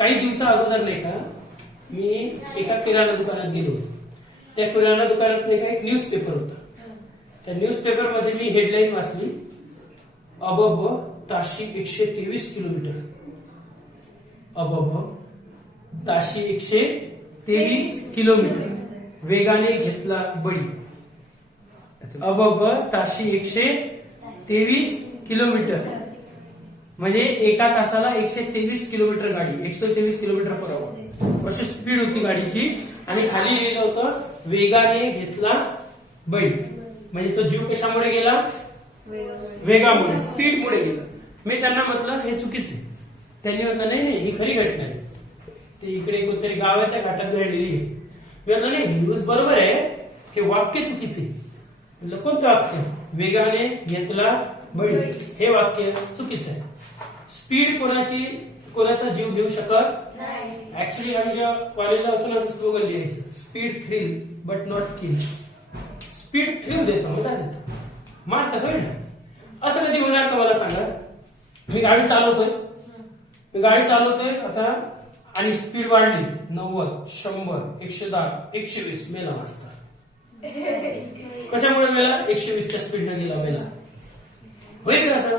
काही दिवसा अगोदर नाही का मी एका किराणा दुकानात गेलो होतो. त्या किराणा दुकानात नाही का एक न्यूजपेपर होता. त्या न्यूजपेपर मध्ये मी हेडलाईन वाचली, अबब ताशी 123 किलोमीटर. अबब ताशी 123 किलोमीटर वेगाने घेतला बळी. अबब ताशी 123 किलोमीटर म्हणजे एका तासाला 123 किलोमीटर गाडी, 123 किलोमीटर पर आवर अशी स्पीड होती गाडीची. आणि खाली लिहिलं होतं वेगाने घेतला बळी. म्हणजे तो जीव कशामुळे गेला? वेगामुळे, स्पीडमुळे गेला. मी त्यांना म्हटलं हे चुकीचं आहे. त्यांनी म्हटलं नाही नाही ही खरी घटना आहे. ते इकडे कोणतरी गाव आहे त्या घाटात घडलेली आहे. मी म्हटलं नाही न्यूज बरोबर आहे, हे वाक्य चुकीचे. म्हटलं कोणतं वाक्य? वेगाने घेतला बळी हे वाक्य चुकीचं आहे. स्पीड कोणाचा जीव घेऊ शकत नाही. ऍक्च्युली आम्ही जेव्हा कॉलेजला होतो ना स्लोगन लिहायचं, speed thrill but not kill. Speed thrill देतो, मजा देतो, मारतात होय ना. असं कधी होणार का मला सांगा? मी गाडी चालवतोय आता आणि स्पीड वाढली 90, 100, 110, 120 मेला वाजता. कशामुळे मेला? 120च्या स्पीडने गेला मेला. होईल का असं?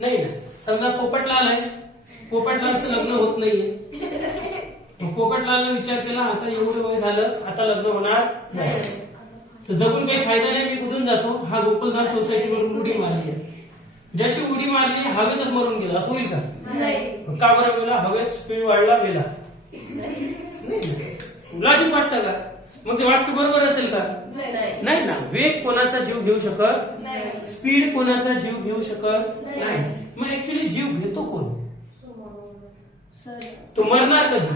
नाही ना. समजा पोपटलाल आहे, पोपटलालचं लग्न होत नाहीये. पोपटलालने विचार केला आता एवढं वय झालं आता लग्न होणार नाही, तर जगून काही फायदा नाही, मी कुठून जातो. हा गोकुलधाम सोसायटीवरून उडी मारली आहे. जशी उडी मारली हवेतच मरून गेला. असं होईल का? का बरं गेला? हवेत स्पीड वाढला गेला. लॉजिक वाटतं का? मग ते वाक्य बरोबर असेल का? नाही ना. वेग कोणाचा जीव घेऊ शकत, स्पीड कोणाचा जीव घेऊ शकत नाही. मग ऍक्च्युली जीव घेतो कोण? तो मरणार कधी?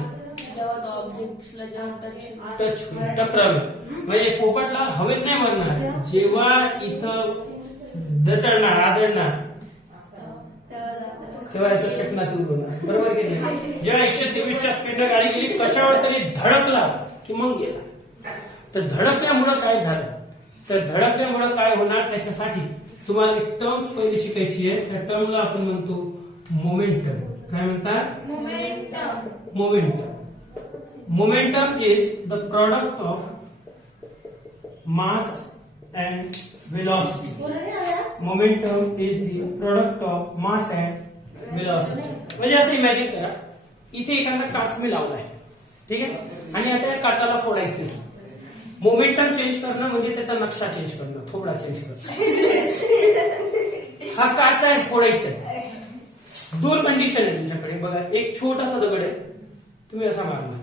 टच टकरावे. म्हणजे पोपटला हवेत नाही मरणार, जेव्हा इथं दचडणार आदळणार तेव्हा याचा चकना चूर होणार. बरोबर की नाही? जेव्हा 123च्या स्पीडने गाडी गेली कशावर तरी धडकला की मग गेला. तर धडकल्यामुळं काय झालं? तर धडकल्यामुळं काय होणार त्याच्यासाठी तुम्हाला एक टर्म्स पहिली शिकायची आहे. त्या टर्मला आपण म्हणतो मोमेंटम. काय म्हणतात? Momentum. Momentum is the product of mass and velocity. Momentum is the product of mass and velocity. म्हणजे असं इमॅजिन करा, इथे एखादा काच मी लावलाय, ठीक आहे, आणि आता या काचाला फोडायचं. मोमेंटम चेंज करणं म्हणजे त्याचा नक्षा चेंज करणं, थोडा चेंज करणं. हा काच आहे, फोडायचा आहे. दोन कंडिशन आहे तुमच्याकडे. बघा, एक छोटासा दगड आहे, तुम्ही असा मारला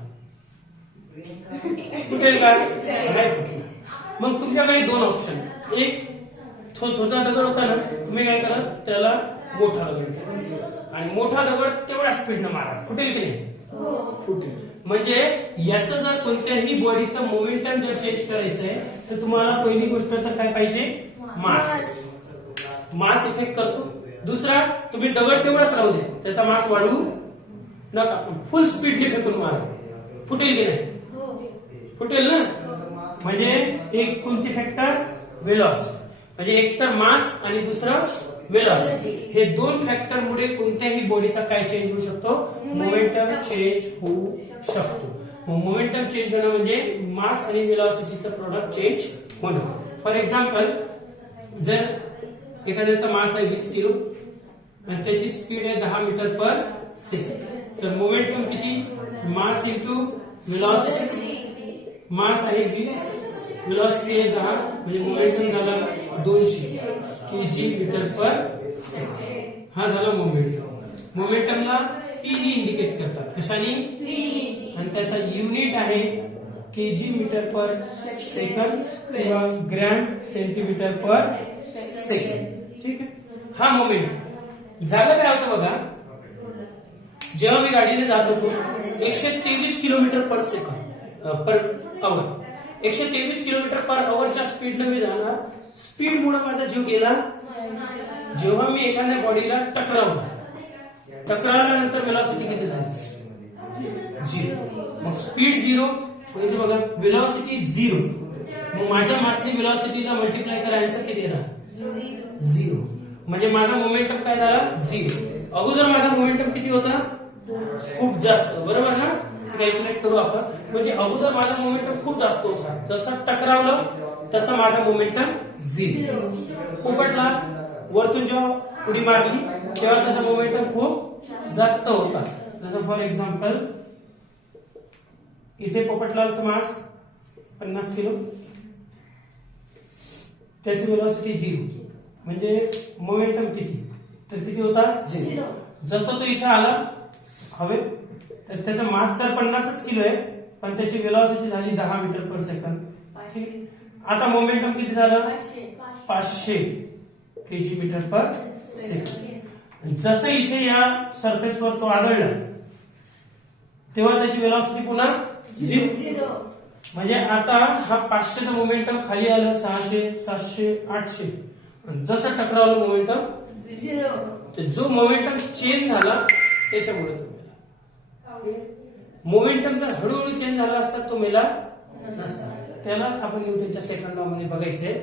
कुठे काय नाही फुटला. मग तुमच्याकडे दोन ऑप्शन. एक छोटा दगड होता ना, तुम्ही काय करा त्याला मोठा दगड घ्या आणि मोठा दगड तेवढ्या स्पीडनं मारा, फुटेल की नाही? फुटेल. म्हणजे याचं जर कोणत्याही बॉडीचं मोमेंटम जर चेंज करायचंय तर तुम्हाला पहिली गोष्ट तर काय पाहिजे? मास इफेक्ट करतो. दुसरा, तुम्ही दगड तेवढाच राहू दे, त्याचा मास वाढवू नका, फुल स्पीडने फेकून मारा, फुटेल की नाही? फुटेल ना. म्हणजे एक कोणती फॅक्टर? वेलॉसिटी. म्हणजे एक तर मास आणि दुसरं वेलॉसिटी. हे दोन फॅक्टर मुळे कोणत्याही बॉडीचा काय चेंज होऊ शकतो? मोमेंटम चेंज होऊ शकतो. मोमेंटम चेंज होणं म्हणजे मास आणि वेलॉसिटीचं प्रोडक्ट चेंज होणं. फॉर एक्झाम्पल, जर एखाद्याचा मास आहे 20 किलो आणि त्याची स्पीड आहे 10 मीटर पर सेकंड, तर मोमेंटम किती? Mass into velocity. मास आहे 20, वेलॉसिटी आहे 10, म्हणजे मोमेंटम झाला 200 kg मीटर पर सेकंड. हा झाला मोमेंटम. मोमेंटमला पी नी इंडिकेट करतात. कशाने? आणि त्याचा युनिट आहे kg मीटर पर सेकंड किंवा ग्रॅम सेंटीमीटर पर सेकंड. ठीक आहे. हा मोमेंट झालं. काय होतं बघा, जेव्हा मी गाडीने जात होतो 123 किलोमीटर पर सेकंड पर आवर, 123 किलोमीटर पर आवरच्या स्पीडने मी जाणार. स्पीड मुळे माझा जीव गेला. जेव्हा मी एखाद्या बॉडीला टकरावल्यानंतर वेलॉसिटी किती झाली? 0. मग स्पीड 0 म्हणजे बघा वेलॉसिटी 0. मग माझ्या मासनी वेलॉसिटीला मल्टिप्लाय करा, आन्सर किती येणार? 0. म्हणजे माझा मोमेंटम काय झाला? 0. अगोदर माझा मोमेंटम किती होता? खूप जास्त, बरोबर ना? कॅल्क्युलेट करू आपण. म्हणजे अगोदर माझा मोमेंटम खूप जास्त होता, जसं टकरावलं तसं माझा मोमेंटम 0. पोपटला वरतून जेव्हा उडी मारली तेव्हा त्याचा मोमेंटम खूप जास्त होता. जसं फॉर एक्झाम्पल इथे पोपटलालचं मास 50 किलो, त्याची वेलोसिटी 0, म्हणजे मोमेंटम किती? तर किती होता? 0. जसं तो इथे आला हवे तर त्याचा मास तर 50 किलो आहे, पण त्याची वेलोसिटी झाली 10 मीटर पर सेकंद. आता मोमेंटम किती झालं? 500 केजी मीटर पर सेकंद. जसं इथे या सरफेसवर तो आदळला तेव्हा त्याची वेलोसिटी पुन्हा 0. म्हणजे आता हा 500चा मोमेंटम खाली आलं 600, 700, 800. जसं टकरावलं मोमेंटम 0. जो मोमेंटम चेंज झाला त्याच्यामुळे तो मेला. मोमेंटम जर हळूहळू चेंज झाला असता तो मेला नसता. त्याला आपण न्यूटनच्या सेकंड लॉ मध्ये बघायचंय.